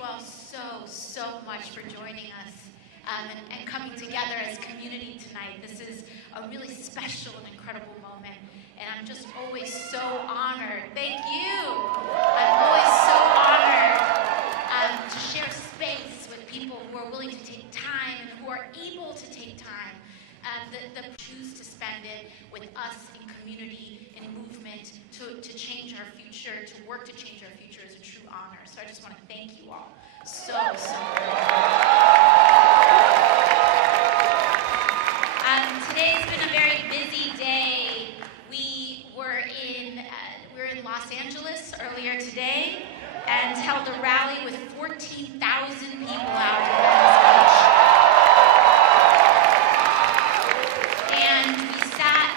you all so much for joining us and coming together as community tonight. This is a really special and incredible moment, and I'm just always so honored. Thank you. I'm always so honored to share space with people who are willing to take time and who are able to take time, that choose to spend it with us in community, in movement, to change our future, to work to change our future is a true honor. So I just want to thank you all so much. Today's been a very busy day. We were in Los Angeles earlier today and held a rally with 14,000 people out in Venice Beach. And we sat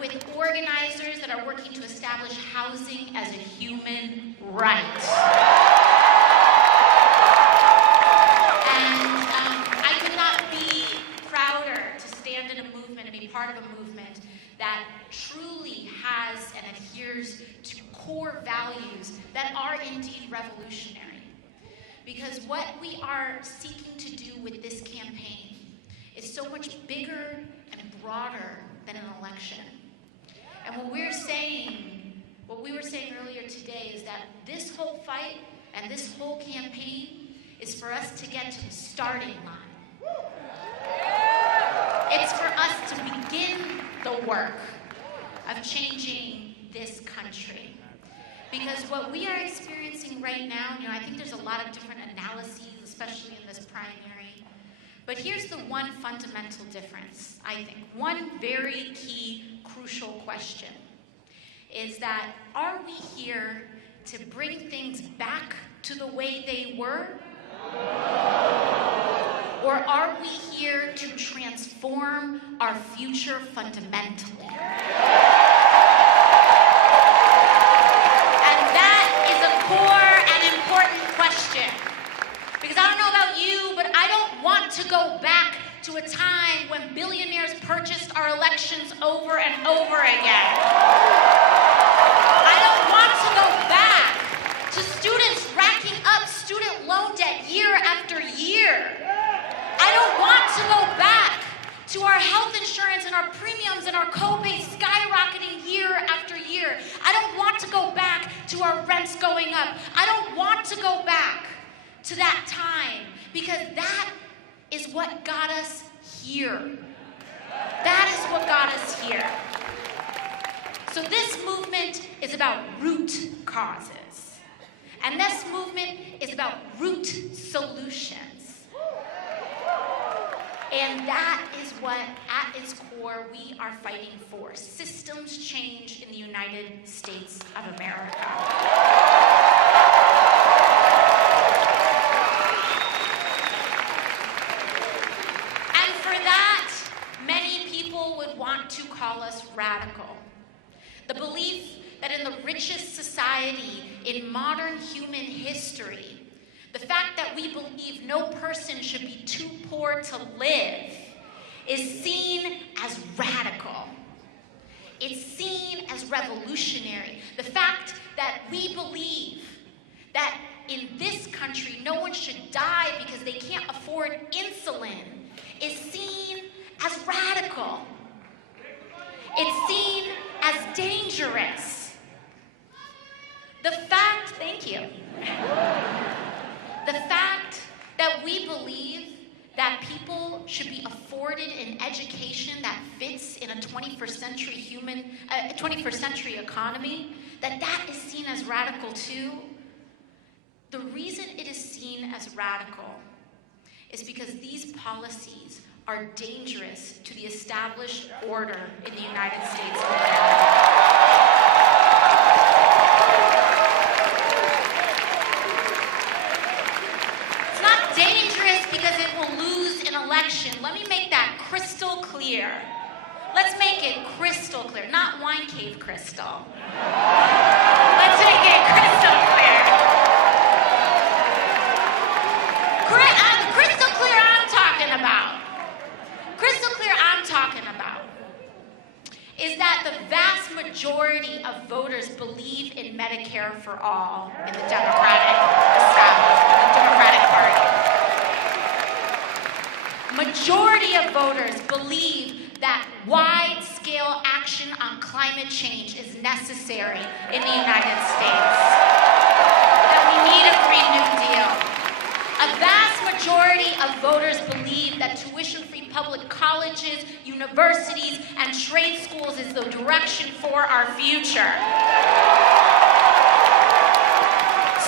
with organizers that are working to establish housing as a human right. Part of a movement that truly has and adheres to core values that are indeed revolutionary. Because what we are seeking to do with this campaign is so much bigger and broader than an election. And what we were saying earlier today is that this whole fight and this whole campaign is for us to get to the starting line. It's for us to begin the work of changing this country. Because what we are experiencing right now, I think there's a lot of different analyses, especially in this primary. But here's the one fundamental difference, I think. One very key, crucial question is that, are we here to bring things back to the way they were? Or are we here to transform our future fundamentally? And that is a core and important question. Because I don't know about you, but I don't want to go back to a time when billionaires purchased our elections over and over again. I don't want to go back to students racking up student loan debt year after year. I don't want to go back to our health insurance and our premiums and our co-pays skyrocketing year after year. I don't want to go back to our rents going up. I don't want to go back to that time, because that is what got us here. That is what got us here. So this movement is about root causes. And this movement is about root solutions. And that is what, at its core, we are fighting for. Systems change in the United States of America. And for that, many people would want to call us radical. The belief that in the richest society in modern human history, the fact that we believe no person should be too poor to live is seen as radical. It's seen as revolutionary. The fact that we believe that in this country no one should die because they can't afford insulin is seen as radical. It's seen as dangerous. Thank you. The fact that we believe that people should be afforded an education that fits in a 21st century economy, that is seen as radical too. The reason it is seen as radical is because these policies are dangerous to the established order in the United States of America. Dangerous because it will lose an election. Let me make that crystal clear. Let's make it crystal clear, not wine cave crystal. Let's make it crystal clear. Crystal clear I'm talking about is that the vast majority of voters believe in Medicare for all in the Democratic establishment. voters believe that wide-scale action on climate change is necessary in the United States, that we need a Green New Deal. A vast majority of voters believe that tuition-free public colleges, universities, and trade schools is the direction for our future.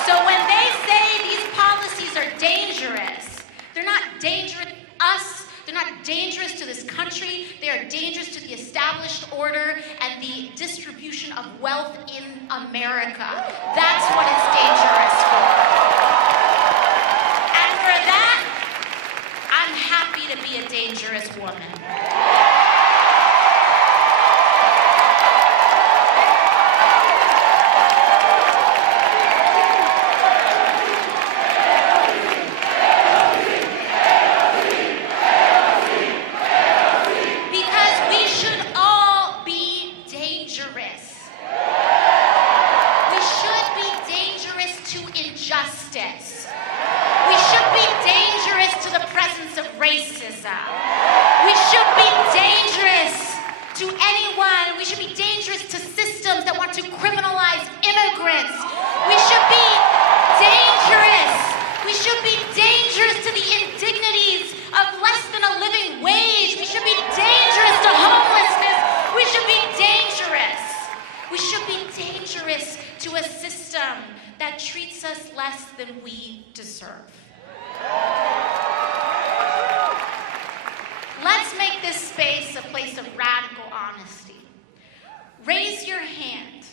So when they say these policies are dangerous, they're not dangerous to us, they're not dangerous to this country, they are dangerous to the established order and the distribution of wealth in America. That's what it's dangerous for. And for that, I'm happy to be a dangerous woman. To a system that treats us less than we deserve. Let's make this space a place of radical honesty. Raise your hand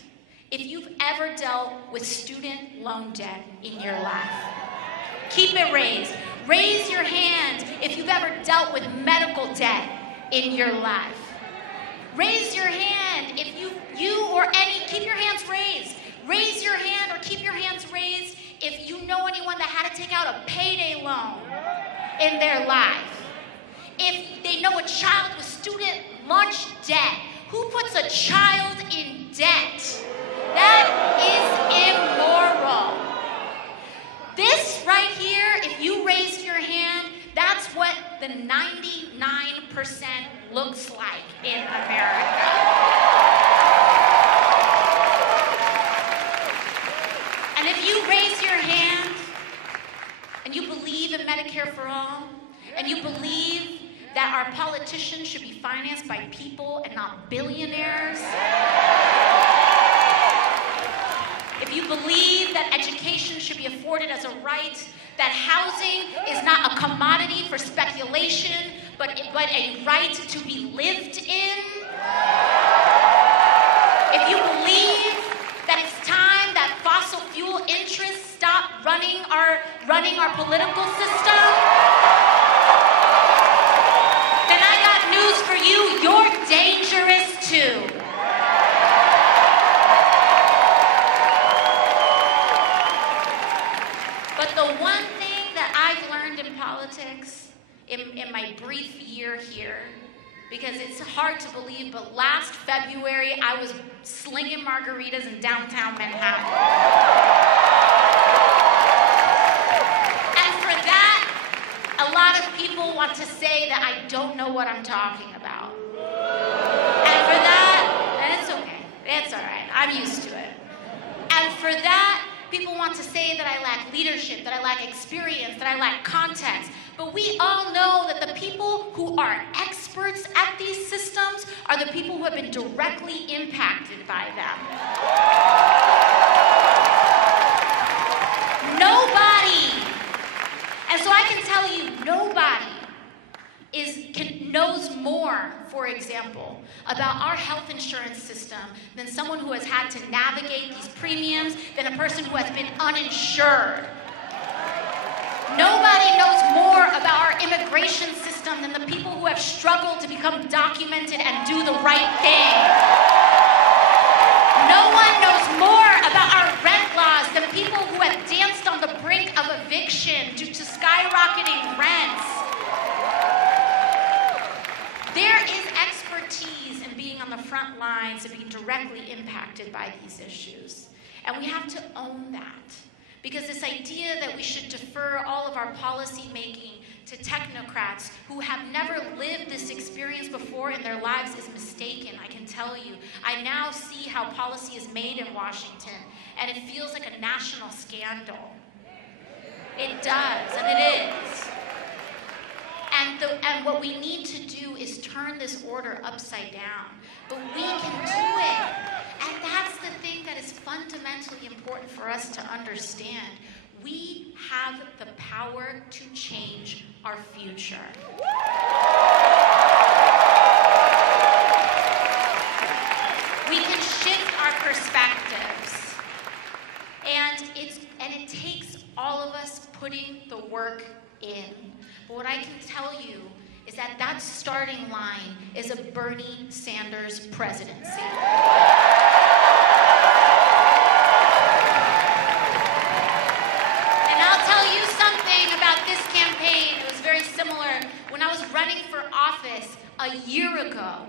if you've ever dealt with student loan debt in your life. Keep it raised. Raise your hand if you've ever dealt with medical debt in your life. Raise your hand if keep your hands raised. Raise your hand or keep your hands raised if you know anyone that had to take out a payday loan in their life. If they know a child with student lunch debt. Who puts a child in debt? That is immoral. This right here, if you raised your hand, that's what the 99% looks like in America. And if you raise your hand and you believe in Medicare for all, and you believe that our politicians should be financed by people and not billionaires, if you believe that education should be afforded as a right, that housing is not a commodity for speculation, but a right to be lived in, if you believe that it's time that fossil fuel interests stop running our political system, then I got news for you. You're dangerous too. But the one thing that I've learned in politics in my brief year here, because it's hard to believe, but last February I was slinging margaritas in downtown Manhattan. And for that, a lot of people want to say that I don't know what I'm talking about. And for that, and it's okay, it's all right, I'm used to it. And for that, people want to say that I lack leadership, that I lack experience, that I lack context. But we all know that the people who are experts at these systems are the people who have been directly impacted by them. Nobody, and so I can tell you, nobody knows more, for example, about our health insurance system than someone who has had to navigate these premiums, than a person who has been uninsured. Nobody knows more about our immigration system than the people who have struggled to become documented and do the right thing. No one knows more about our rent laws than people who have danced on the brink of eviction due to skyrocketing rents. There is expertise in being on the front lines and being directly impacted by these issues. And we have to own that. Because this idea that we should defer all of our policy making to technocrats who have never lived this experience before in their lives is mistaken, I can tell you. I now see how policy is made in Washington, and it feels like a national scandal. It does, and it is. And what we need to do is turn this order upside down. But we can do it. And that's the thing that is fundamentally important for us to understand. We have the power to change our future. We can shift our perspectives. And it takes all of us putting the work in. But what I can tell you is that that starting line is a Bernie Sanders presidency. And I'll tell you something about this campaign. It was very similar when I was running for office a year ago.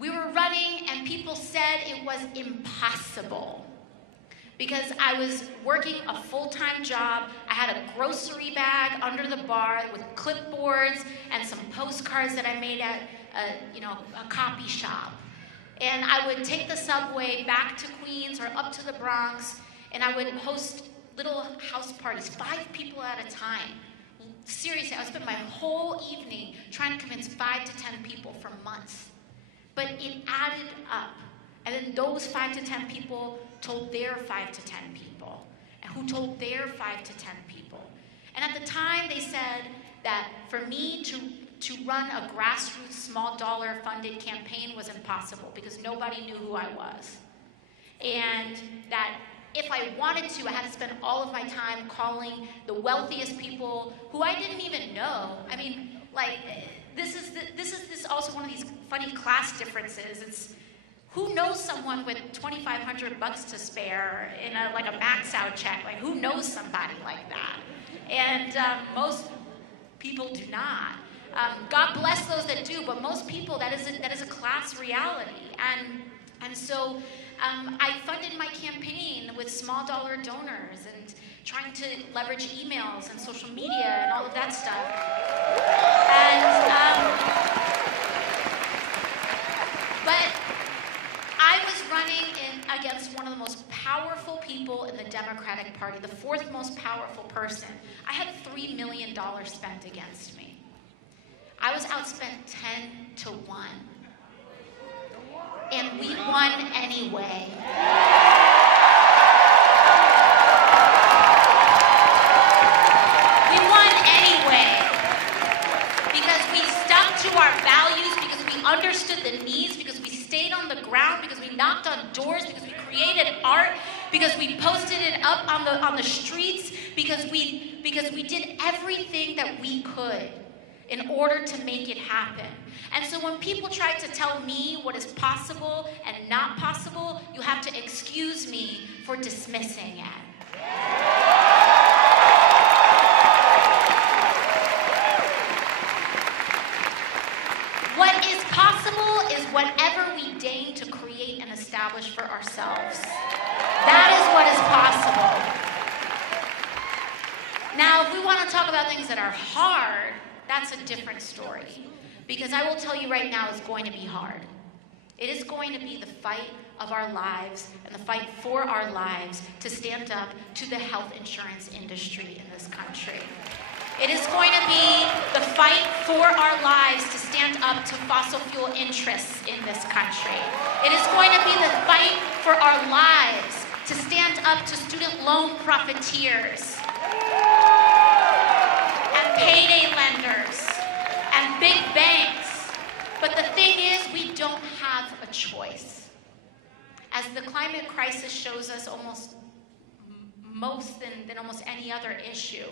We were running and people said it was impossible. Because I was working a full-time job. I had a grocery bag under the bar with clipboards and some postcards that I made at a copy shop. And I would take the subway back to Queens or up to the Bronx, and I would host little house parties, 5 people at a time. Seriously, I would spend my whole evening trying to convince 5 to 10 people for months. But it added up. And then those 5 to 10 people told their 5 to 10 people, and who told their 5 to 10 people. And at the time, they said that for me to run a grassroots, small dollar funded campaign was impossible because nobody knew who I was. And that if I wanted to, I had to spend all of my time calling the wealthiest people who I didn't even know. I mean, like, this is also one of these funny class differences. It's, who knows someone with $2,500 to spare in a max out check? Like, who knows somebody like that? And most people do not. God bless those that do, but most people, that is a class reality. And so I funded my campaign with small dollar donors and trying to leverage emails and social media and all of that stuff. But I was running against one of the most powerful people in the Democratic Party, the 4th most powerful person. I had $3 million spent against me. I was outspent 10 to 1. And we won anyway. We won anyway. Because we stuck to our values, because we understood the needs, because we stayed on the ground, because we knocked on doors, because we created art, because we posted it up on the streets, because we did everything that we could in order to make it happen. And so when people try to tell me what is possible and not possible, you have to excuse me for dismissing it. What is possible is whatever we deign to create and establish for ourselves. That is what is possible. Now, if we want to talk about things that are hard, that's a different story. Because I will tell you right now, it's going to be hard. It is going to be the fight of our lives and the fight for our lives to stand up to the health insurance industry in this country. It is going to be the fight for our lives to stand up to fossil fuel interests in this country. It is going to be the fight for our lives to stand up to student loan profiteers and payday lenders and big banks. But the thing is, we don't have a choice. As the climate crisis shows us almost most than almost any other issue,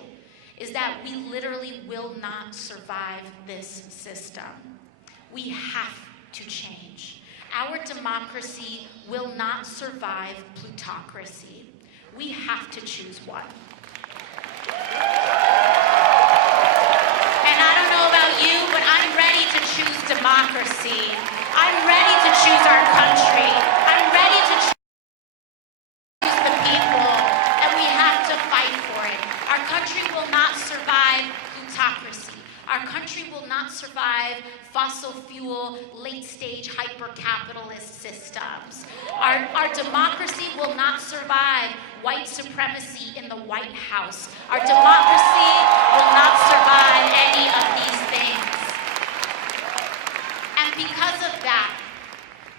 is that we literally will not survive this system. We have to change. Our democracy will not survive plutocracy. We have to choose one. And I don't know about you, but I'm ready to choose democracy. I'm ready to choose our country. I'm ready to choose the people, and we have to fight for it. Our country will not survive plutocracy. Our country will not survive fossil fuel, late-stage hyper-capitalist systems. Our democracy will not survive white supremacy in the White House. Our democracy will not survive any of these things. And because of that,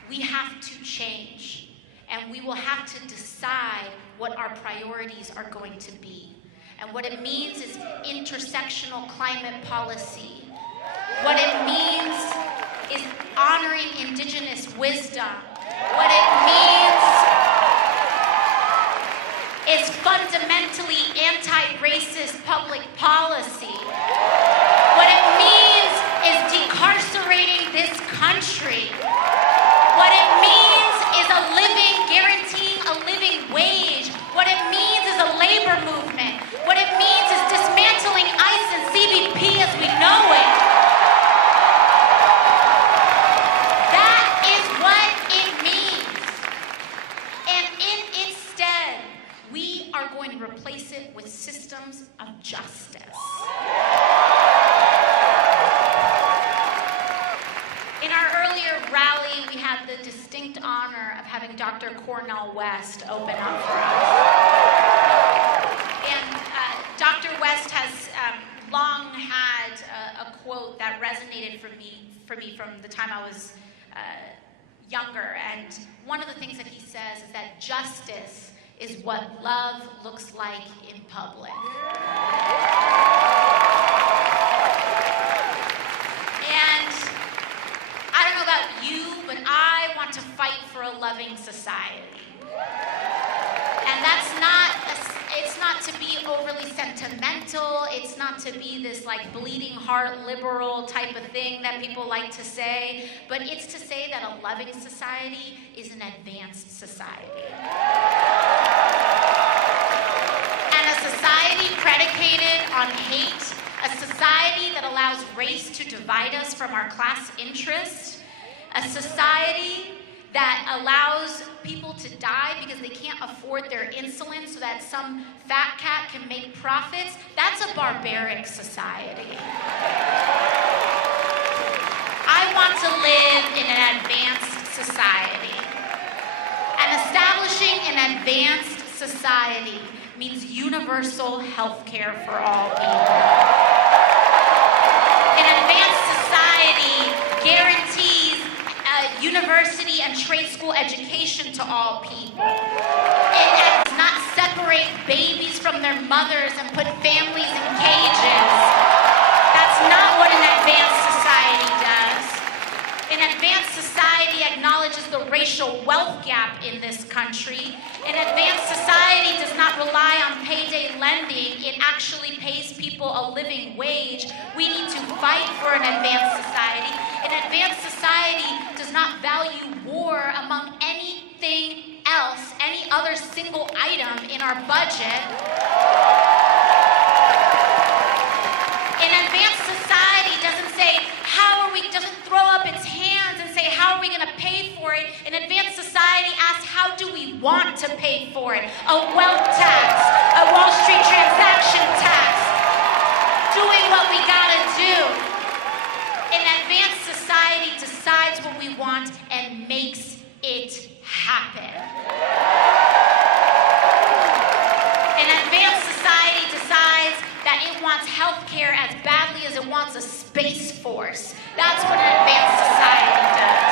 we have to change. And we will have to decide what our priorities are going to be. And what it means is intersectional climate policy. What it means is honoring indigenous wisdom. What it means is fundamentally anti-racist public policy. What it means is decarcerating this country. What it means is guaranteeing a living wage. What it means is a labor movement. What it means is dismantling ICE and CBP as we know it. That is what it means. And in its stead, we are going to replace it with systems of justice. In our earlier rally, we had the distinct honor of having Dr. Cornel West open up for us. And Dr. West has long had a quote that resonated for me from the time I was younger. And one of the things that he says is that justice is what love looks like in public. And I don't know about you, but I want to fight for a loving society. And it's not to be overly sentimental. It's not to be this like bleeding heart liberal type of thing that people like to say, but it's to say that a loving society is an advanced society. And a society predicated on hate, a society that allows race to divide us from our class interests, a society that allows people to die because they can't afford their insulin so that some fat cat can make profits, that's a barbaric society. I want to live in an advanced society. And establishing an advanced society means universal health care for all people. An advanced society guarantees university and trade school education to all people. It does not separate babies from their mothers and put families in cages. That's not what an advanced society does. An advanced society acknowledges the racial wealth gap in this country. An advanced society does not rely on payday lending. It actually pays people a living wage. We need to fight for an advanced society. An advanced society does not value war among anything else, any other single item in our budget. An advanced society doesn't throw up its hands and say, how are we going to pay for it? An advanced society asks, how do we want to pay for it? A wealth tax, a Wall Street transaction tax, doing what we gotta do. An advanced society decides what we want and makes it happen. An advanced society decides that it wants healthcare as badly as it wants a space force. That's what an advanced society does.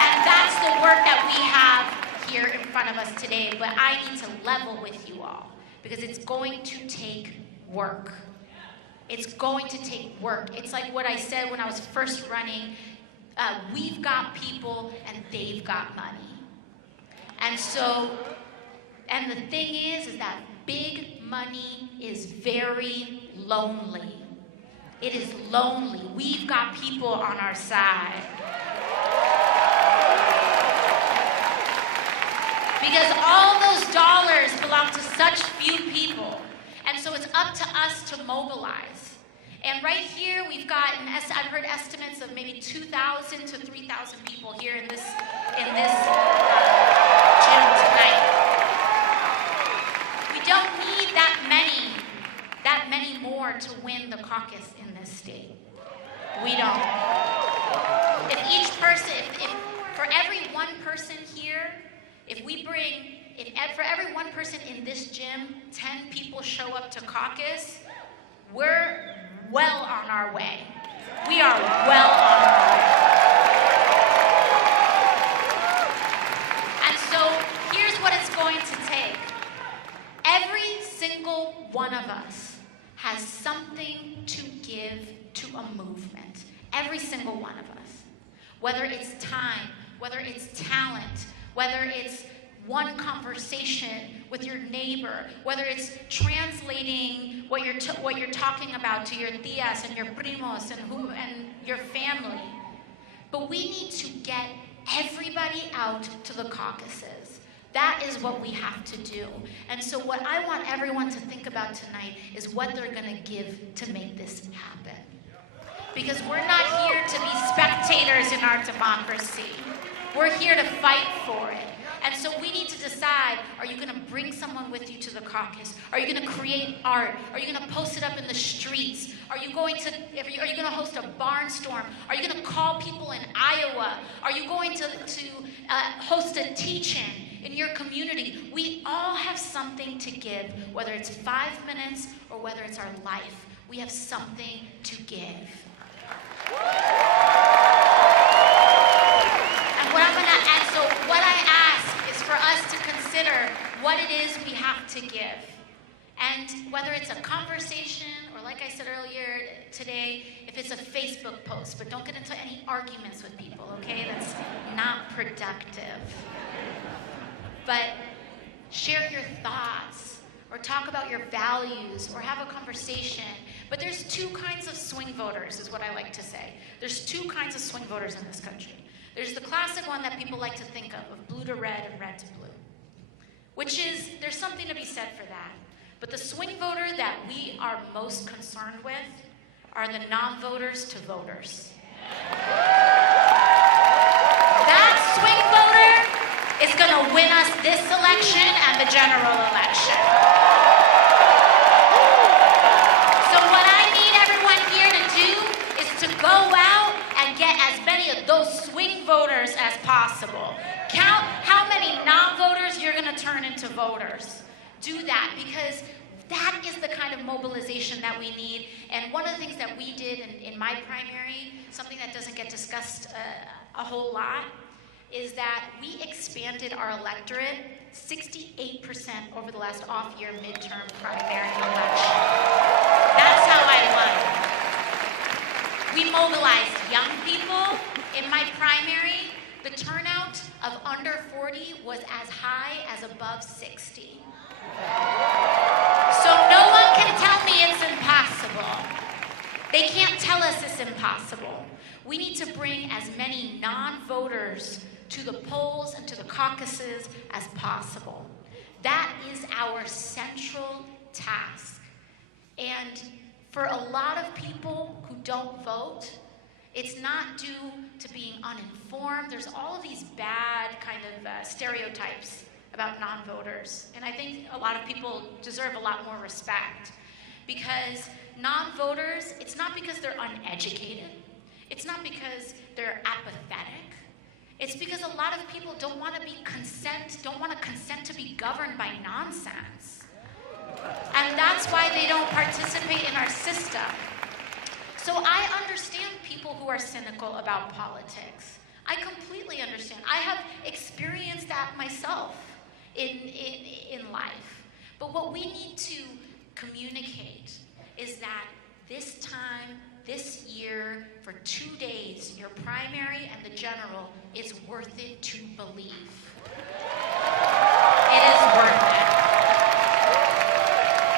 And that's the work that we have here in front of us today. But I need to level with you all because it's going to take work. It's going to take work. It's like what I said when I was first running. We've got people and they've got money. And the thing is that big money is very lonely. It is lonely. We've got people on our side. Because all those dollars belong to such few people. And so it's up to us to mobilize. And right here, we've got, I've heard estimates of maybe 2,000 to 3,000 people here in this gym tonight. We don't need that many many more to win the caucus in this state. We don't. If each person, if for every one person here, for every one person in this gym, 10 people show up to caucus, we're well on our way. We are well on our way. And so here's what it's going to take. Every single one of us has something to give to a movement. Every single one of us. Whether it's time, whether it's talent, whether it's one conversation with your neighbor, whether it's translating what you're talking about to your tias and your primos and your family. But we need to get everybody out to the caucuses. That is what we have to do. And so what I want everyone to think about tonight is what they're going to give to make this happen. Because we're not here to be spectators in our democracy. We're here to fight for it. And so we need to decide, are you going to bring someone with you to the caucus? Are you going to create art? Are you going to post it up in the streets? Are you going to host a barnstorm? Are you going to call people in Iowa? Are you going to host a teach-in in your community? We all have something to give, whether it's 5 minutes or whether it's our life. We have something to give. And so what I ask is for us to consider what it is we have to give. And whether it's a conversation, or like I said earlier today, if it's a Facebook post, but don't get into any arguments with people, okay? That's not productive. But share your thoughts, or talk about your values, or have a conversation. But there's two kinds of swing voters, is what I like to say. There's two kinds of swing voters in this country. There's the classic one that people like to think of blue to red and red to blue, which is, there's something to be said for that. But the swing voter that we are most concerned with are the non-voters to voters. That swing voter is going to win us this election and the general election. So what I need everyone here to do is to go out and get as many of those swing voters as possible. Count how many non-voters you're going to turn into voters. Do that, because that is the kind of mobilization that we need. And one of the things that we did in my primary, something that doesn't get discussed a whole lot, is that we expanded our electorate 68% over the last off-year midterm primary election. That's how I won. We mobilized young people. In my primary, the turnout of under 40 was as high as above 60. So no one can tell me it's impossible. They can't tell us it's impossible. We need to bring as many non-voters to the polls and to the caucuses as possible. That is our central task. And for a lot of people who don't vote, it's not due to being uninformed. There's all of these bad kind of stereotypes about non-voters. And I think a lot of people deserve a lot more respect. Because non-voters, it's not because they're uneducated. It's not because they're apathetic. It's because a lot of people don't want to consent to be governed by nonsense. And that's why they don't participate in our system. So I understand people who are cynical about politics. I completely understand. I have experienced that myself in life. But what we need to communicate is that this time, this year, for 2 days, your primary and the general, is worth it to believe. It is worth it.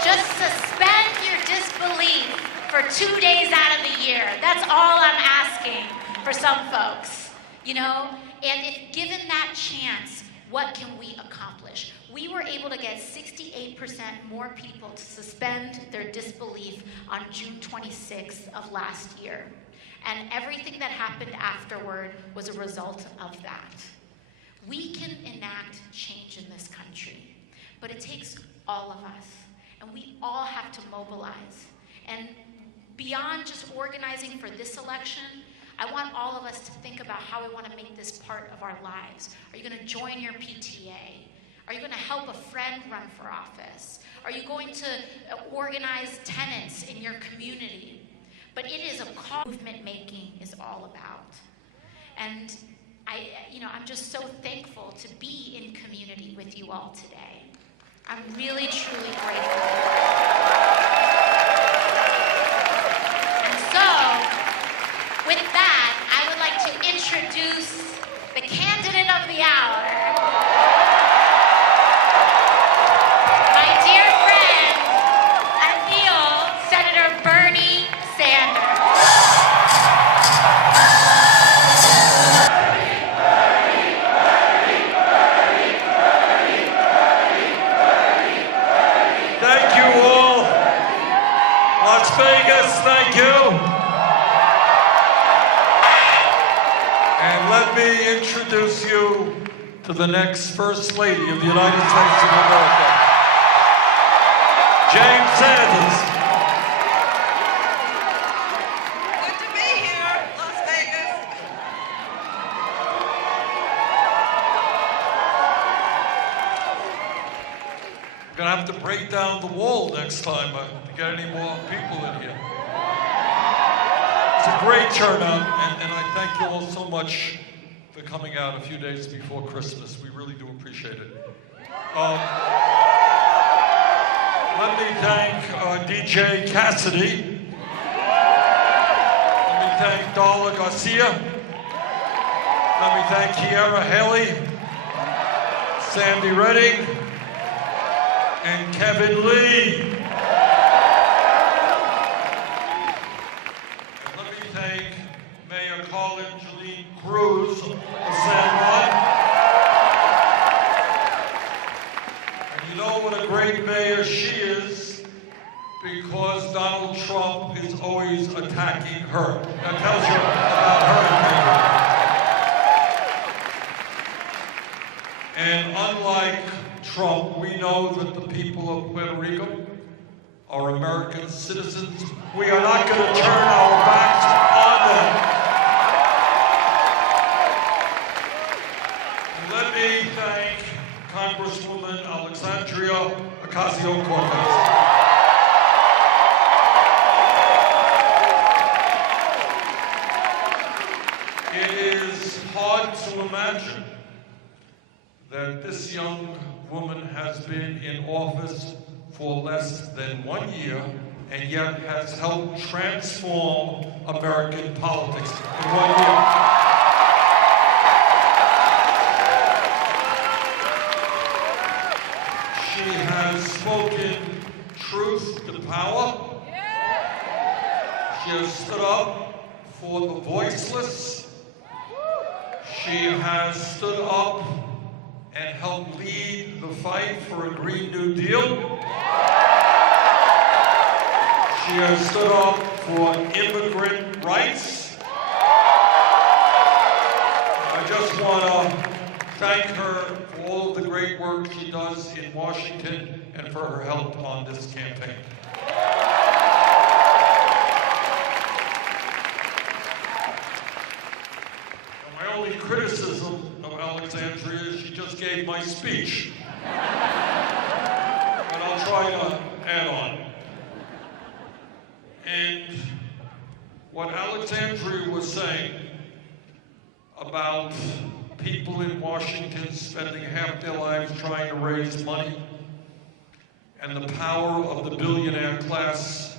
Just suspend your disbelief for 2 days out of the year. That's all I'm asking for some folks, you know? And if given that chance, what can we accomplish? We were able to get 68% more people to suspend their disbelief on June 26th of last year. And everything that happened afterward was a result of that. We can enact change in this country, but it takes all of us. And we all have to mobilize. And beyond just organizing for this election, I want all of us to think about how we want to make this part of our lives. Are you going to join your PTA? Are you going to help a friend run for office? Are you going to organize tenants in your community? But it is a call movement making is all about. And I'm just so thankful to be in community with you all today. I'm really, truly grateful. And so, with that, I would like to introduce the candidate of the hour, my dear friend, I feel, Senator Bernie Sanders. Thank you all. Las Vegas, thank you. And let me introduce you to the next First Lady of the United States of America, Jane Sanders. Good to be here, Las Vegas. We're going to have to break down the wall next time to get any more people in here. It's a great turnout, and I thank you all so much for coming out a few days before Christmas. We really do appreciate it. Let me thank DJ Cassidy. Let me thank Darla Garcia. Let me thank Kiara Haley, Sandy Redding, and Kevin Lee. And let me thank Mayor Carlin Jeline Cruz of San Juan. And you know what a great mayor she is, because Donald Trump is always attacking her. That tells you about her integrity. And unlike Trump, we know that the people of Puerto Rico are American citizens. We are not going to turn our backs on them. And let me thank Congresswoman Alexandria Ocasio-Cortez. It is hard to imagine that this young woman has been in office for less than 1 year and yet has helped transform American politics in 1 year. She has spoken truth to power. She has stood up for the voiceless. She has stood up and help lead the fight for a Green New Deal. She has stood up for immigrant rights. I just want to thank her for all of the great work she does in Washington and for her help on this campaign. My only criticism of Alexandria is she just gave my speech. But I'll try to add on. And what Alexandria was saying about people in Washington spending half their lives trying to raise money and the power of the billionaire class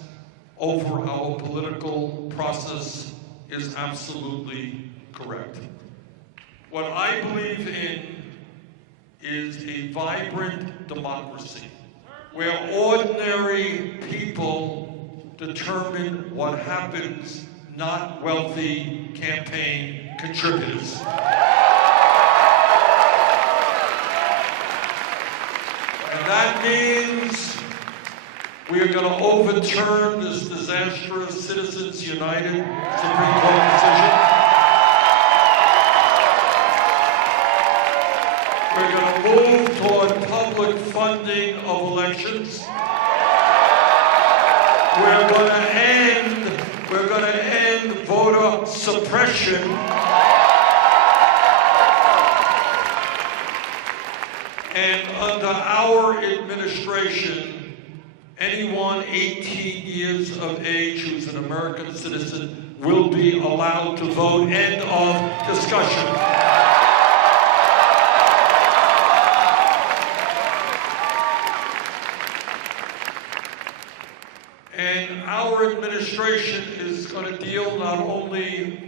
over our political process is absolutely correct. What I believe in is a vibrant democracy where ordinary people determine what happens, not wealthy campaign contributors. And that means we are going to overturn this disastrous Citizens United Supreme Court decision. We're going to move toward public funding of elections. We're going to end voter suppression. And under our administration, anyone 18 years of age who's an American citizen will be allowed to vote. End of discussion. And our administration is going to deal not only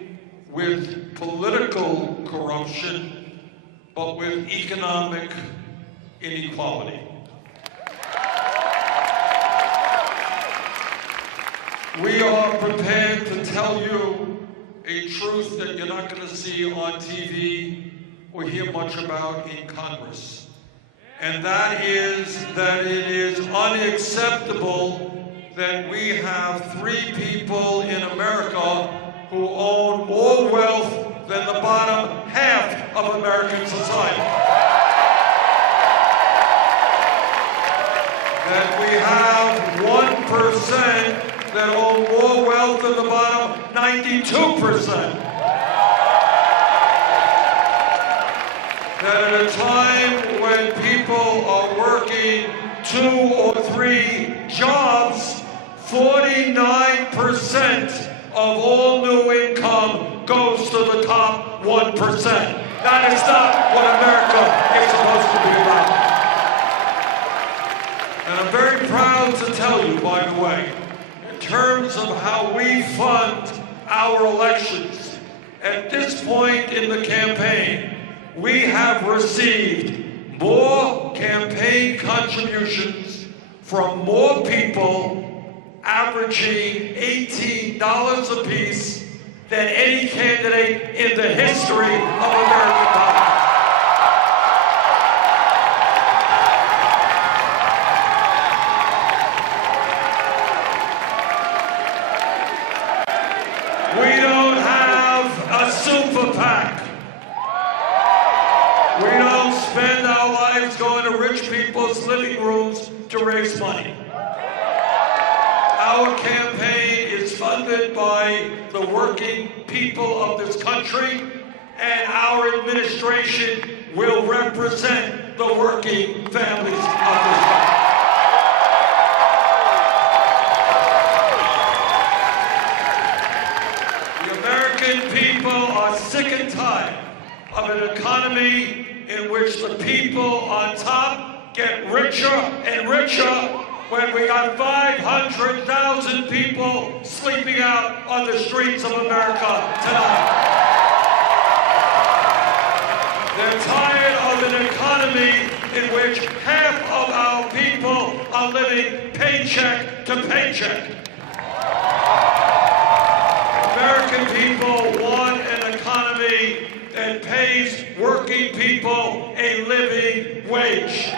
with political corruption, but with economic inequality. We are prepared to tell you a truth that you're not going to see on TV or hear much about in Congress. And that is that it is unacceptable that we have 3 people in America who own more wealth than the bottom half of American society. That we have 1% that own more wealth than the bottom 92%. That at a time when people are working 2 or 3 jobs, 49% of all new income goes to the top 1%. That is not what America is supposed to be about. And I'm very proud to tell you, by the way, in terms of how we fund our elections, at this point in the campaign, we have received more campaign contributions from more people, averaging $18 apiece, than any candidate in the history of American politics. We don't have a super PAC. We don't spend our lives going to rich people's living rooms to raise money. Our campaign is funded by the working people of this country, and our administration will represent the working families of this country. The American people are sick and tired of an economy in which the people on top get richer and richer when we got 500,000 people sleeping out on the streets of America tonight. They're tired of an economy in which half of our people are living paycheck to paycheck. American people want an economy that pays working people a living wage.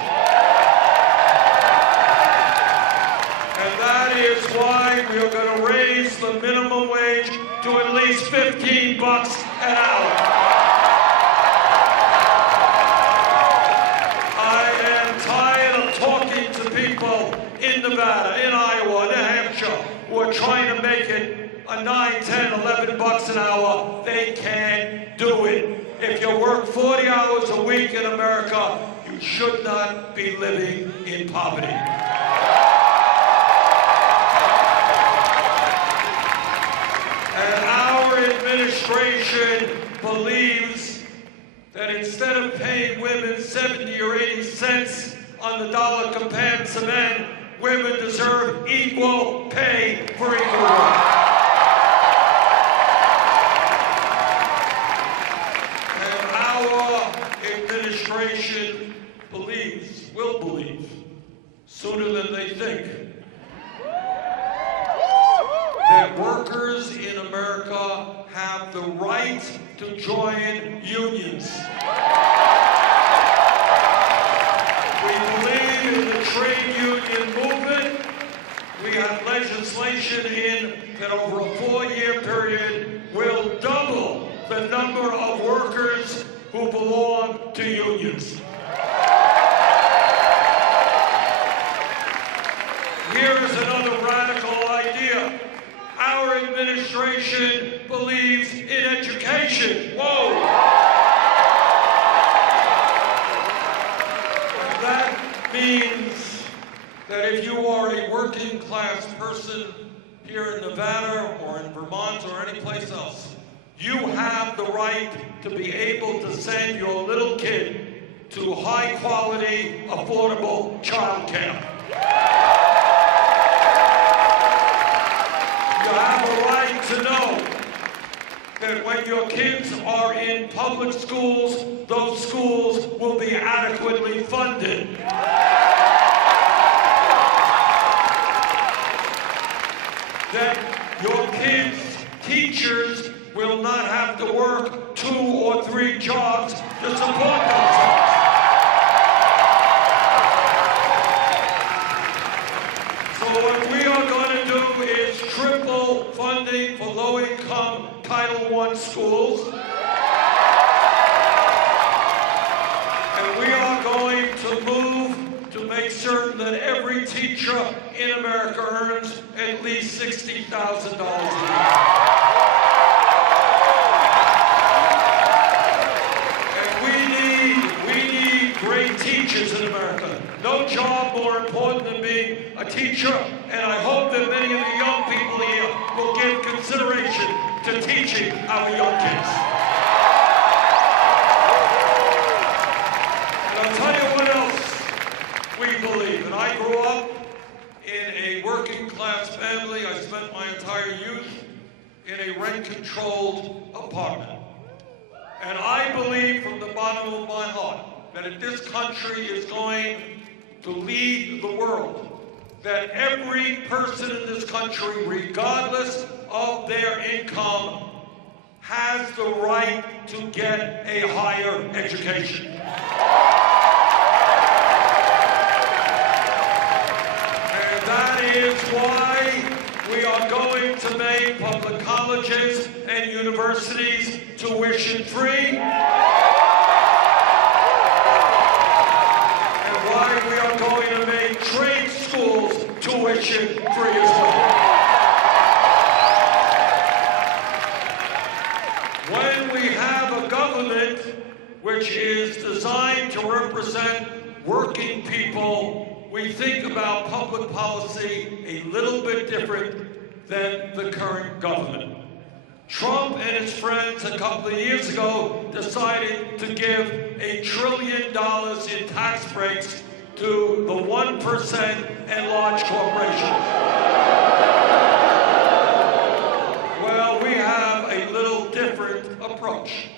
And that is why we are going to raise the minimum wage to at least $15 an hour. I am tired of talking to people in Nevada, in Iowa, New Hampshire, who are trying to make it a $9, $10, $11 an hour. They can't do it. If you work 40 hours a week in America, you should not be living in poverty. And our administration believes that instead of paying women 70 or 80 cents on the dollar compared to men, women deserve equal pay for equal work. And our administration will believe, sooner than they think, that workers in America have the right to join unions. We believe in the trade union movement. We have legislation in that over a 4-year period will double the number of workers who belong to unions. Here is another radical idea. our administration believes in education. Whoa! That means that if you are a working class person here in Nevada or in Vermont or any place else, you have the right to be able to send your little kid to high quality, affordable child care. You have a right to know that when your kids are in public schools, those schools will be adequately funded. That your kids' teachers will not have to work 2 or 3 jobs to support themselves. So what we are going to do is triple funding for low-income Title I schools. And we are going to move to make certain that every teacher in America earns at least $60,000 a year. And we need great teachers in America. No job more important than being a teacher, and I hope that many of the young people here will give consideration to teaching our young kids. And I'll tell you what else we believe. And I grew up in a working class family. I spent my entire youth in a rent-controlled apartment. And I believe from the bottom of my heart that if this country is going to lead the world, that every person in this country, regardless of their income, has the right to get a higher education. And that is why we are going to make public colleges and universities tuition-free. Why we are going to make trade schools tuition-free as well. When we have a government which is designed to represent working people, we think about public policy a little bit different than the current government. Trump and his friends a couple of years ago decided to give $1 trillion in tax breaks to the 1% and large corporations. Well, we have a little different approach.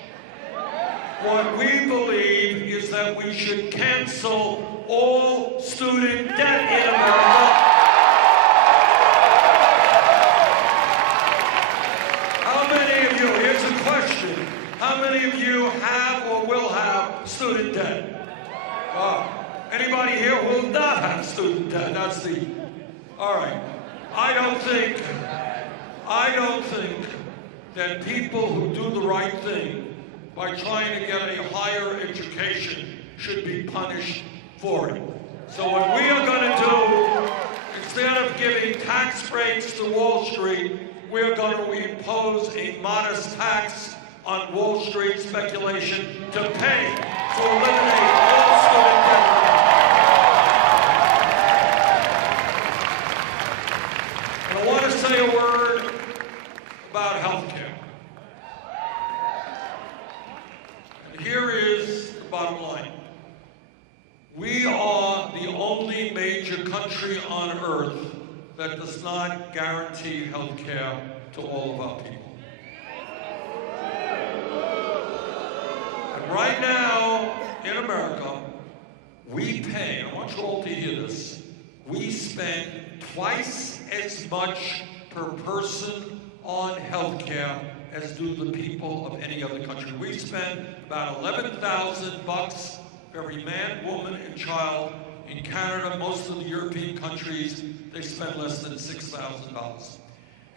What we believe is that we should cancel all student debt in America. Here's a question. How many of you have or will have student debt? Anybody here who will not have student debt? That's the... All right. I don't think that people who do the right thing by trying to get a higher education should be punished for it. So what we are going to do, instead of giving tax breaks to Wall Street, we're going to impose a modest tax on Wall Street speculation to pay to eliminate all student debt. And I want to say a word about health care. And here is the bottom line. We are the only major country on earth that does not guarantee health care to all of our people. And right now, in America, we pay, I want you all to hear this, we spend twice as much per person on health care as do the people of any other country. We spend about $11,000 for every man, woman, and child. In Canada, most of the European countries, they spend less than $6,000.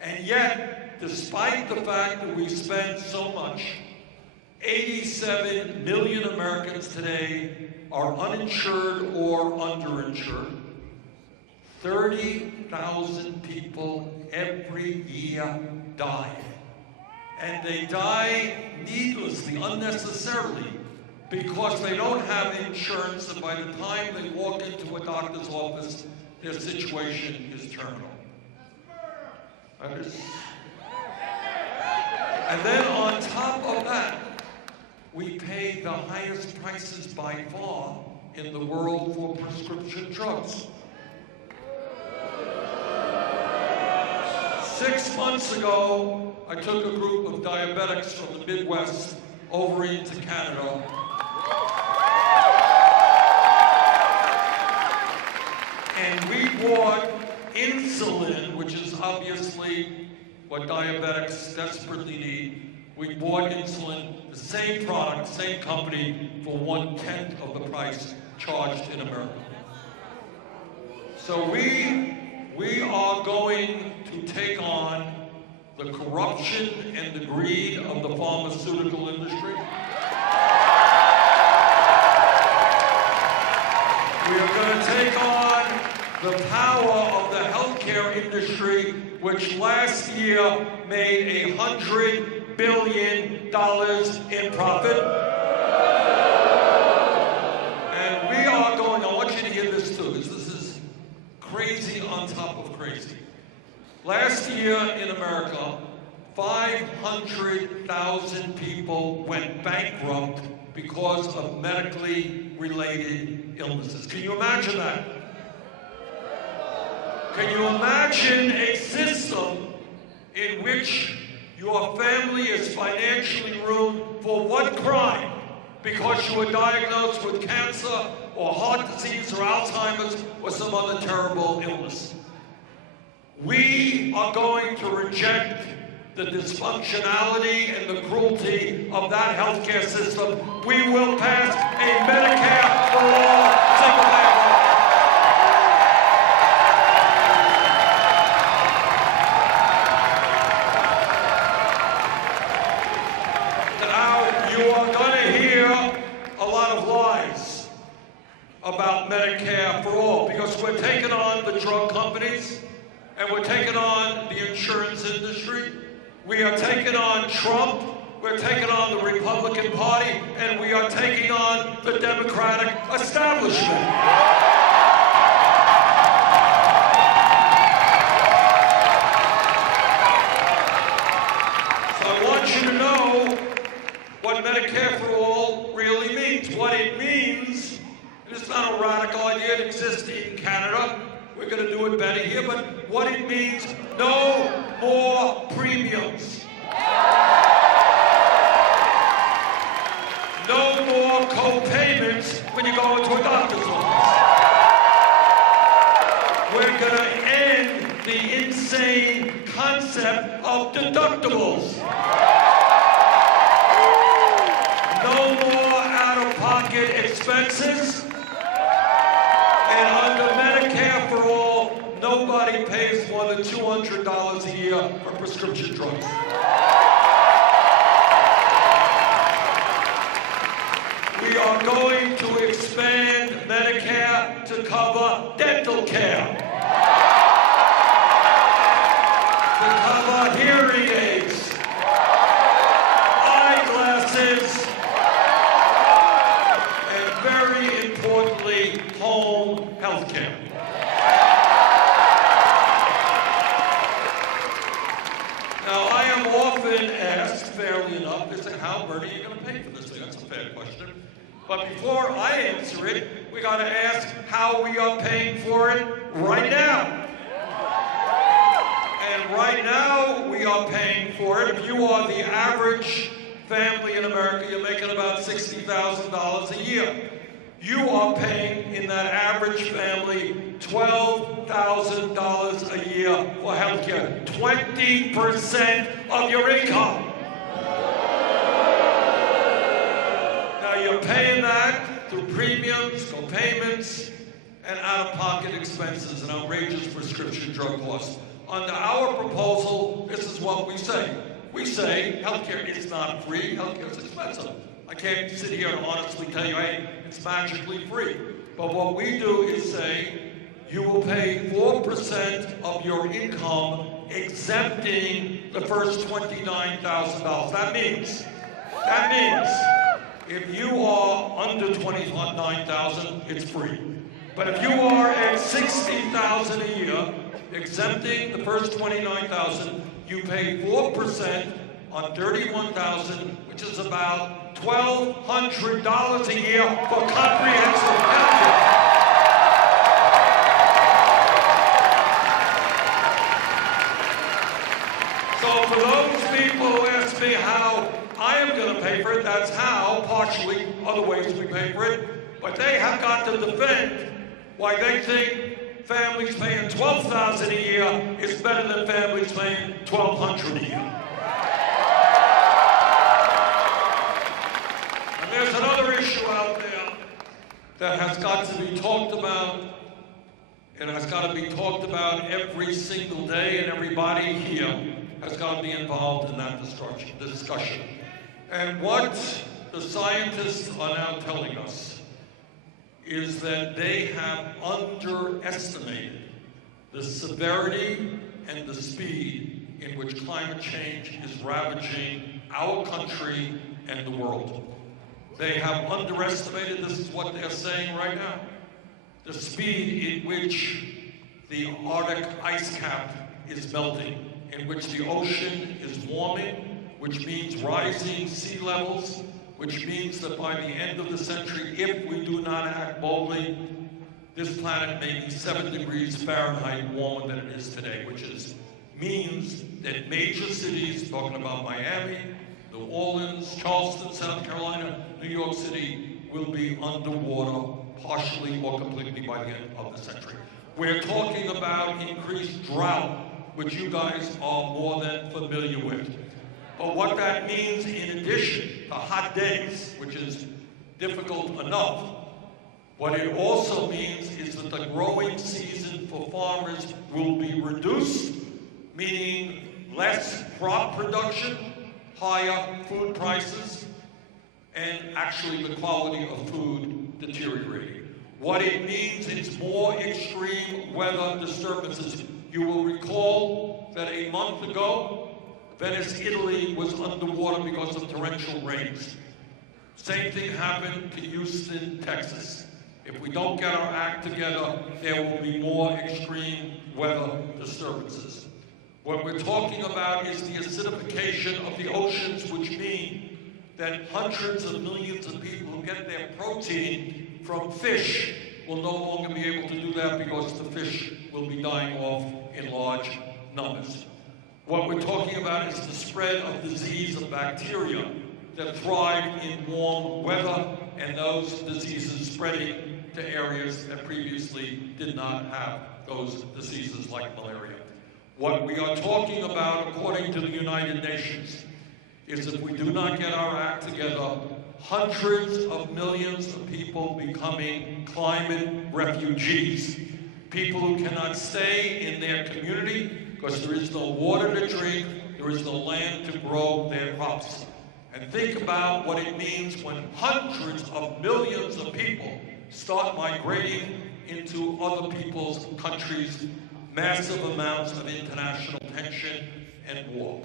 And yet, despite the fact that we spend so much, 87 million Americans today are uninsured or underinsured. 30,000 people every year die. And they die needlessly, unnecessarily, because they don't have insurance, and by the time they walk into a doctor's office, their situation is terminal. And then on top of that, we pay the highest prices by far in the world for prescription drugs. 6 months ago, I took a group of diabetics from the Midwest over into Canada. And we bought insulin, which is obviously what diabetics desperately need. We bought insulin, the same product, same company, for 1/10 of the price charged in America. So we are going to take on the corruption and the greed of the pharmaceutical industry. We are going to take on the power of the healthcare industry, which last year made $100 billion in profit. And we are going, I want you to hear this too, because this is crazy on top of crazy. Last year in America, 500,000 people went bankrupt because of medically related illnesses. Can you imagine that? Can you imagine a system in which your family is financially ruined for what crime? Because you were diagnosed with cancer or heart disease or Alzheimer's or some other terrible illness. We are going to reject the dysfunctionality and the cruelty of that healthcare system. We will pass a Medicare for all single-payer. You are going to hear a lot of lies about Medicare for all, because we're taking on the drug companies and we're taking on the insurance industry. We are taking on Trump, we're taking on the Republican Party, and we are taking on the Democratic establishment. So I want you to know what Medicare for all really means. What it means, it's not a radical idea, it exists in Canada. We're going to do it better here, but what it means, no more premiums. No more co-payments when you go into a doctor's office. We're going to end the insane concept of deductibles. No more out-of-pocket expenses. And under Medicare for all, nobody pays more than $200 a year for prescription drugs. We are going to expand Medicare to cover dental care, to cover hearing aids, eyeglasses, and very importantly, home health care. Now, I am often asked, fairly enough, they say, how, Bernie, are you going to pay for this thing? That's a fair question. But before I answer it, we got to ask how we are paying for it right now. And right now, we are paying for it. If you are the average family in America, you're making about $60,000 a year. You are paying, in that average family, $12,000 a year for health care. 20% of your income. Now you're paying that through premiums, co-payments, and out-of-pocket expenses and outrageous prescription drug costs. Under our proposal, this is what we say. We say healthcare is not free, healthcare is expensive. I can't sit here and honestly tell you, hey, it's magically free. But what we do is say, you will pay 4% of your income, exempting the first $29,000. That means if you are under $29,000, it's free. But if you are at $60,000 a year, exempting the first $29,000, you pay 4% on $31,000, which is about $1,200 a year for comprehensive health. So for those people who ask me how I am going to pay for it, that's how, partially, other ways we pay for it, but they have got to defend why they think families paying $12,000 a year is better than families paying $1,200 a year. And there's another issue out there that has got to be talked about. It has got to be talked about every single day, and everybody here has got to be involved in that discussion. And what the scientists are now telling us is that they have underestimated the severity and the speed in which climate change is ravaging our country and the world. They have underestimated, this is what they're saying right now, the speed in which the Arctic ice cap is melting, in which the ocean is warming, which means rising sea levels, which means that by the end of the century, if we do not act boldly, this planet may be 7 degrees Fahrenheit warmer than it is today, which means that major cities, talking about Miami, New Orleans, Charleston, South Carolina, New York City, will be underwater partially or completely by the end of the century. We're talking about increased drought, which you guys are more than familiar with. But what that means, in addition to hot days, which is difficult enough, what it also means is that the growing season for farmers will be reduced, meaning less crop production, higher food prices, and actually the quality of food deteriorating. What it means is more extreme weather disturbances. You will recall that a month ago, Venice, Italy was underwater because of torrential rains. Same thing happened to Houston, Texas. If we don't get our act together, there will be more extreme weather disturbances. What we're talking about is the acidification of the oceans, which mean that hundreds of millions of people who get their protein from fish will no longer be able to do that because the fish will be dying off in large numbers. What we're talking about is the spread of disease of bacteria that thrive in warm weather, and those diseases spreading to areas that previously did not have those diseases like malaria. What we are talking about, according to the United Nations, is if we do not get our act together, hundreds of millions of people becoming climate refugees. People who cannot stay in their community because there is no water to drink, there is no land to grow their crops. And think about what it means when hundreds of millions of people start migrating into other people's countries, massive amounts of international tension and war.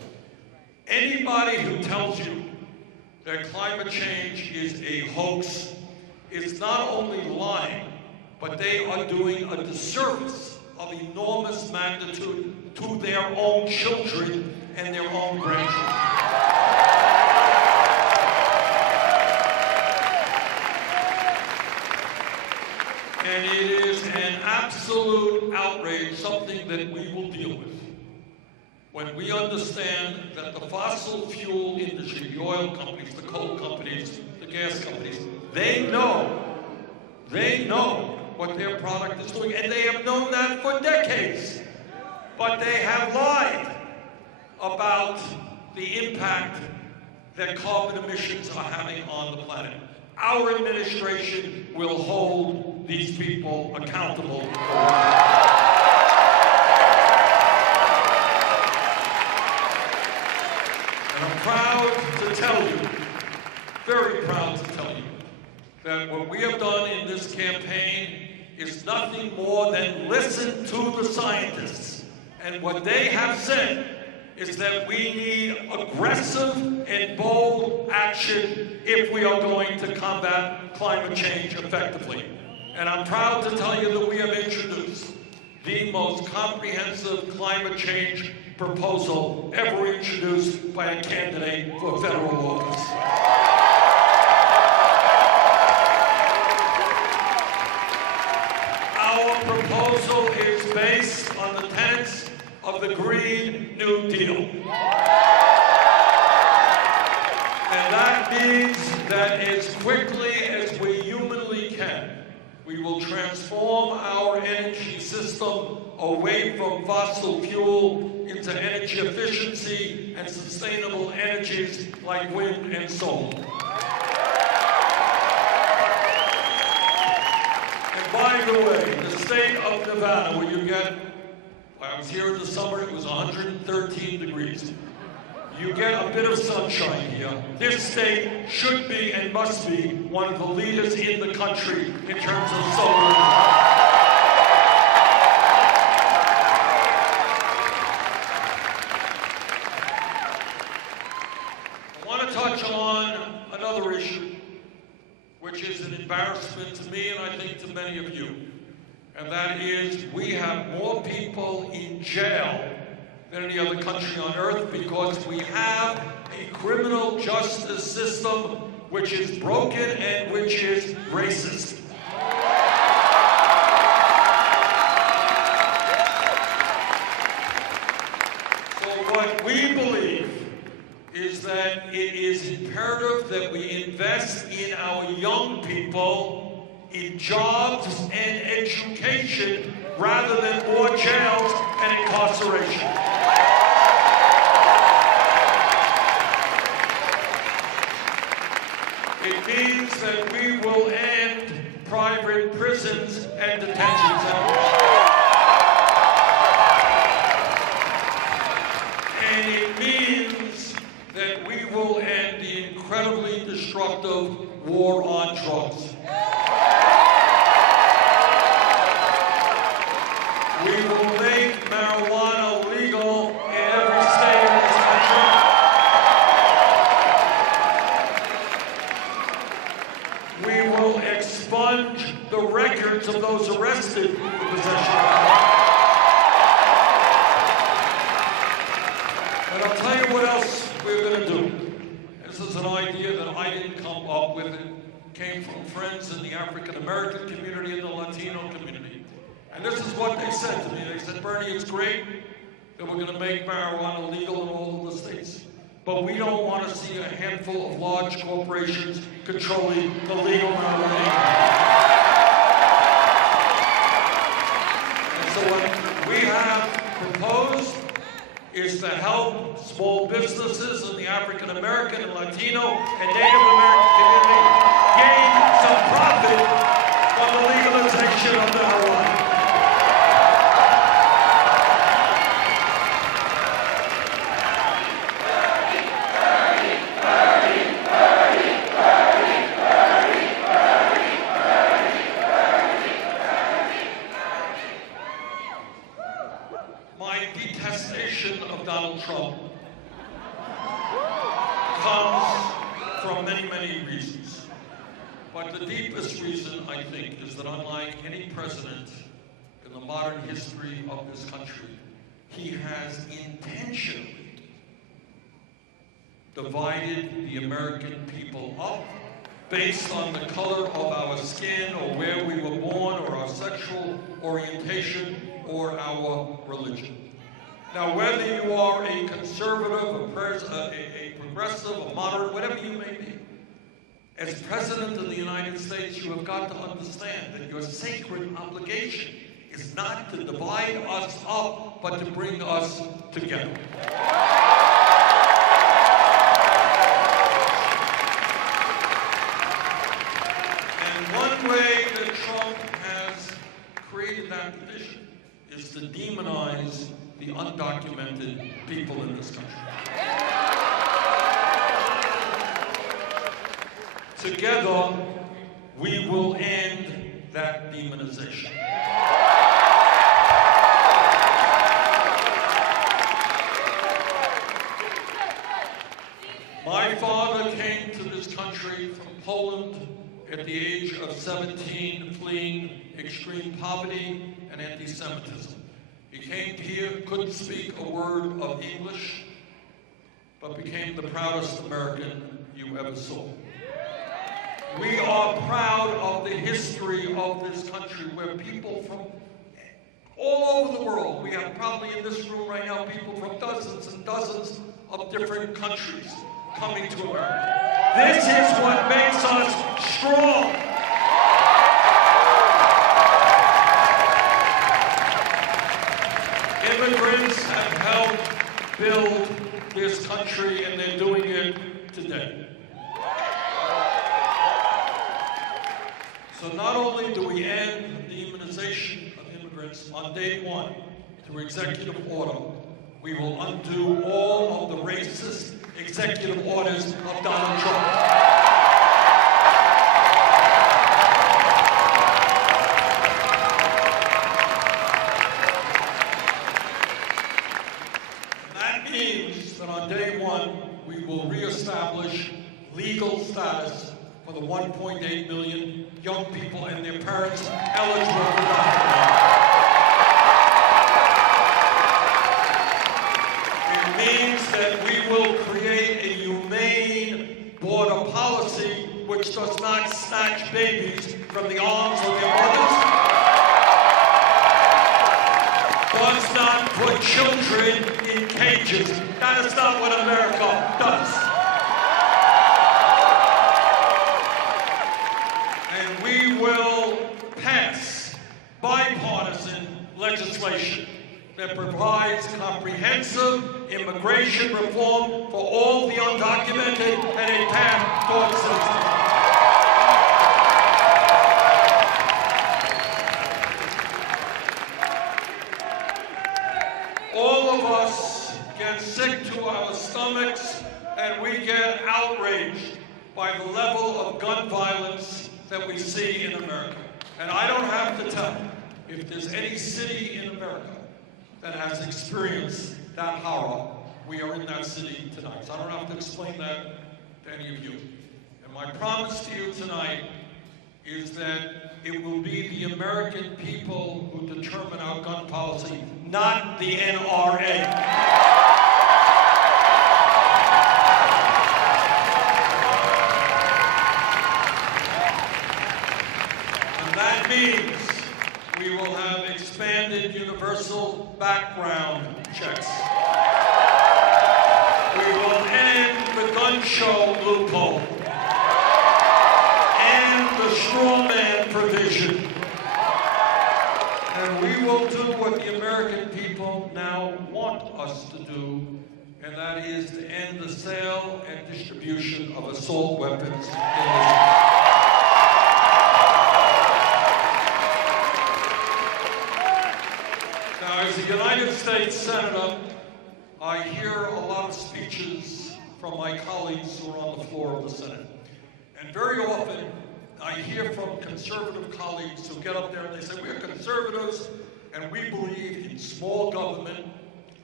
Anybody who tells you that climate change is a hoax is not only lying, but they are doing a disservice of enormous magnitude to their own children and their own grandchildren. And it is an absolute outrage, something that we will deal with. When we understand that the fossil fuel industry, the oil companies, the coal companies, the gas companies, they know what their product is doing, and they have known that for decades. But they have lied about the impact that carbon emissions are having on the planet. Our administration will hold these people accountable for that. And I'm proud to tell you, very proud to tell you, that what we have done in this campaign is nothing more than then listen to the scientists. And what they have said is that we need aggressive and bold action if we are going to combat climate change effectively. And I'm proud to tell you that we have introduced the most comprehensive climate change proposal ever introduced by a candidate for federal office. Our proposal is based on the tenets of the Green New Deal. And that means that as quickly as we humanly can, we will transform our energy system away from fossil fuel into energy efficiency and sustainable energies like wind and solar. And by the way, the state of Nevada, where you get, I was here in the summer, it was 113 degrees. You get a bit of sunshine here. This state should be and must be one of the leaders in the country in terms of solar energy. I want to touch on another issue, which is an embarrassment to me and I think to many of you. And that is, we have more people in jail than any other country on earth because we have a criminal justice system which is broken and which is racist. So what we believe is that it is imperative that we invest in our young people in jobs and education rather than more jails and incarceration. It means that we will end private prisons and detention centers. And it means that we will end the incredibly destructive war on drugs. We will make marijuana legal in every state in this country. We will expunge the records of those arrested for possession of marijuana. And I'll tell you what else we're going to do. This is an idea that I didn't come up with. It came from friends in the African American community and the Latino community. And this is what they said to me. They said, Bernie, it's great that we're going to make marijuana legal in all of the states, but we don't want to see a handful of large corporations controlling the legal marijuana. And so what we have proposed is to help small businesses in the African American and Latino and Native American community gain some profit from the legalization of marijuana. My detestation of Donald Trump comes from many, many reasons. But the deepest reason, I think, is that unlike any president in the modern history of this country, he has intentionally divided the American people up based on the color of our skin or where we were born or our sexual orientation or our religion. Now, whether you are a conservative, a progressive, a moderate, whatever you may be, as President of the United States, you have got to understand that your sacred obligation is not to divide us up, but to bring us together. And one way that Trump has created that condition is to demonize the undocumented people in this country. Together, we will end that demonization. Poland at the age of 17, fleeing extreme poverty and anti-Semitism. He came here, couldn't speak a word of English, but became the proudest American you ever saw. We are proud of the history of this country, where people from all over the world, we have probably in this room right now people from dozens and dozens of different countries coming to America. This is what makes us strong. Immigrants have helped build this country, and they're doing it today. So not only do we end the immunization of immigrants on day one through executive order, we will undo all of the racist executive orders of Donald Trump. On day one, we will reestablish legal status for the 1.8 million young people and their parents eligible for DACA. It means that we will create a humane border policy which does not snatch babies from the arms of their mothers, does not put children in cages. That is not what America does. And we will pass bipartisan legislation that provides comprehensive immigration reform for all the undocumented and a path towards citizenship. All of us get sick to our stomachs, and we get outraged by the level of gun violence that we see in America. And I don't have to tell you, if there's any city in America that has experienced that horror, we are in that city tonight. So I don't have to explain that to any of you. And my promise to you tonight is that it will be the American people who determine our gun policy, not the NRA. And that means we will have expanded universal background checks. We will end the gun show loophole and the straw man provision. And we will do what the American people now want us to do, and that is to end the sale and distribution of assault weapons in this country. Now, as a United States Senator, I hear a lot of speeches from my colleagues who are on the floor of the Senate. And very often, I hear from conservative colleagues who get up there and they say, we're conservatives and we believe in small government.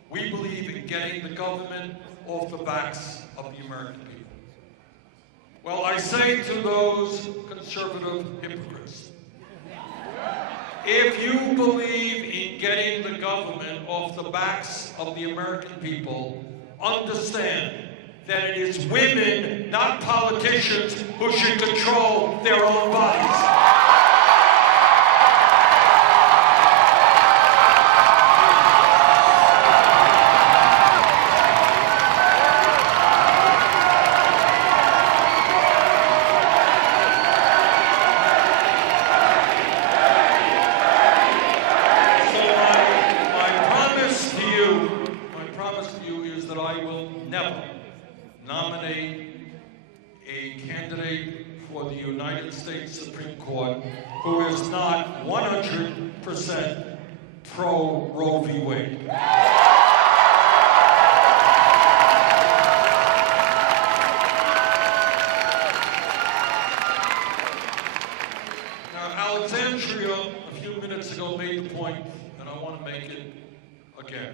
We believe in getting the government off the backs of the American people. Well, I say to those conservative hypocrites, if you believe in getting the government off the backs of the American people, understand that it is women, not politicians, who should control their own bodies. Nominate a candidate for the United States Supreme Court who is not 100% pro Roe v. Wade. Now, Alexandria, a few minutes ago, made the point, and I want to make it again.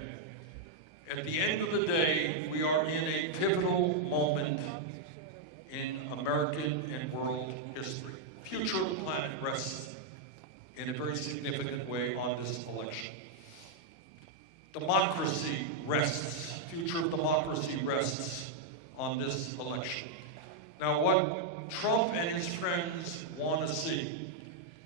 At the end of the day, we are in a pivotal moment in American and world history. The future of the planet rests in a very significant way on this election. Democracy rests, future of democracy rests on this election. Now, what Trump and his friends want to see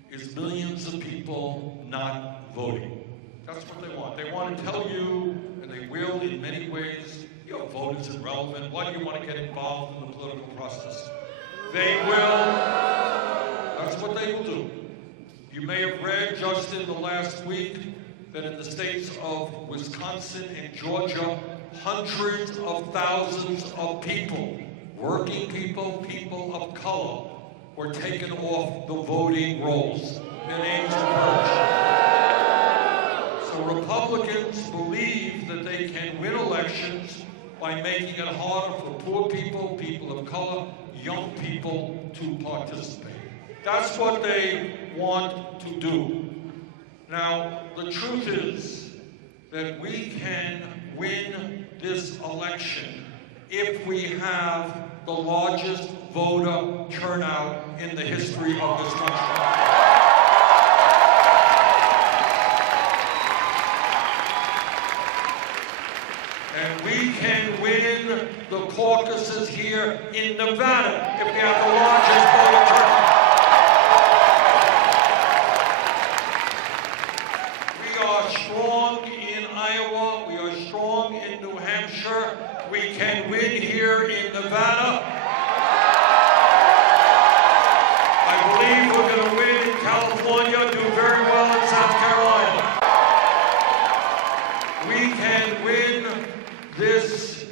is millions of people not voting. That's what they want. They want to tell you, and they will in many ways, vote is irrelevant. Why do you want to get involved in the political process? They will. That's what they will do. You may have read just in the last week that in the states of Wisconsin and Georgia, hundreds of thousands of people, working people, people of color, were taken off the voting rolls. Their names are purged. So Republicans believe that they can win elections by making it harder for poor people, people of color, young people to participate. That's what they want to do. Now, the truth is that we can win this election if we have the largest voter turnout in the history of this country. And we can win the caucuses here in Nevada if we have the largest voter turnout. We are strong in Iowa. We are strong in New Hampshire. We can win here in Nevada. I believe we're going to win in California, do very well in South Carolina. We can win this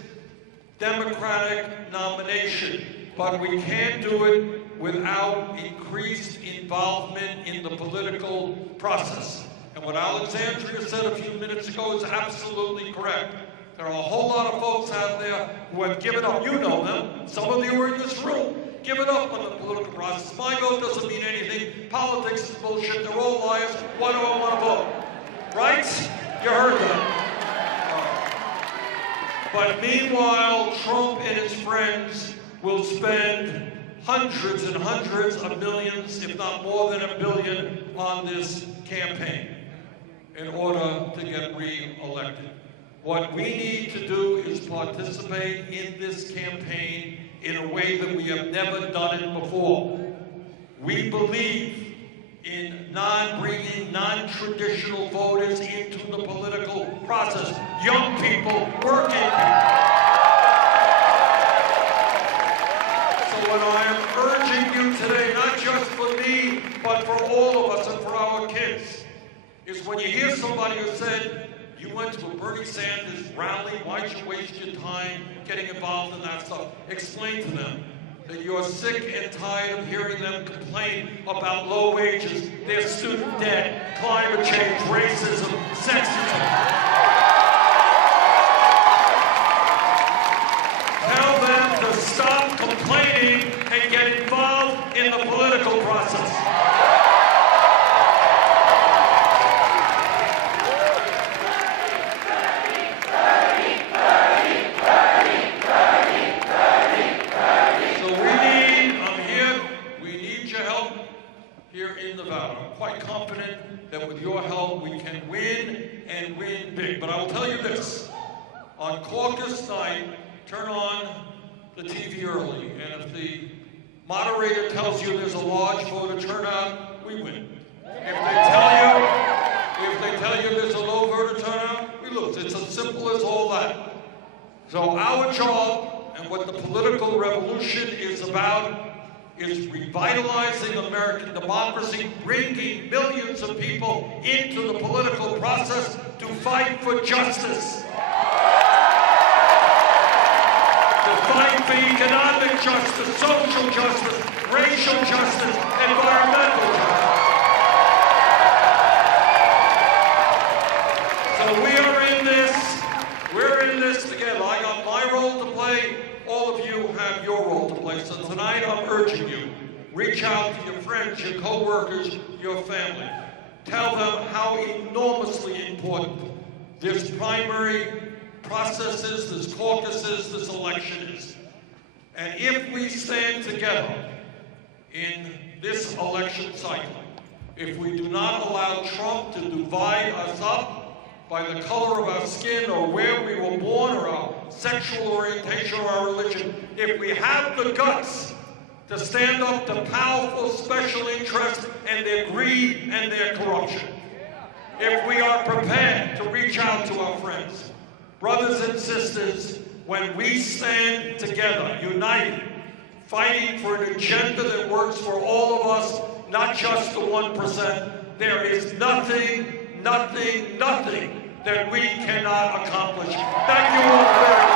Democratic nomination, but we can't do it without increased involvement in the political process. And what Alexandria said a few minutes ago is absolutely correct. There are a whole lot of folks out there who have given up. You know them. Some of you are in this room. Given up on the political process. My vote doesn't mean anything. Politics is bullshit. They're all liars. Why do I want to vote? Right? You heard that. But meanwhile, Trump and his friends will spend hundreds and hundreds of millions, if not more than $1 billion, on this campaign in order to get re-elected. What we need to do is participate in this campaign in a way that we have never done it before. We believe in bringing non-traditional voters into the political process. Young people, working people. So what I am urging you today, not just for me, but for all of us and for our kids, is when you hear somebody who said, you went to a Bernie Sanders rally, why'd you waste your time getting involved in that stuff? Explain to them that you're sick and tired of hearing them complain about low wages, their student debt, climate change, racism, sexism. Tell them to stop complaining and get involved in the political process. Quite confident that with your help we can win and win big. But I will tell you this, on caucus night, turn on the TV early, and if the moderator tells you there's a large voter turnout, we win. If they tell you there's a low voter turnout, we lose. It's as simple as all that. So our job and what the political revolution is about is revitalizing American democracy, bringing millions of people into the political process to fight for justice. To fight for economic justice, social justice, racial justice, environmental justice. So we're in this together. I got my role to play. All of you have your role to play. So tonight I'm urging you, reach out to your friends, your co-workers, your family. Tell them how enormously important this primary process is, this caucus is, this election is. And if we stand together in this election cycle, if we do not allow Trump to divide us up by the color of our skin or where we were born or our sexual orientation or our religion, if we have the guts to stand up to powerful special interests and their greed and their corruption, if we are prepared to reach out to our friends, brothers and sisters, when we stand together, united, fighting for an agenda that works for all of us, not just the 1%, there is nothing that we cannot accomplish. Thank you all very much.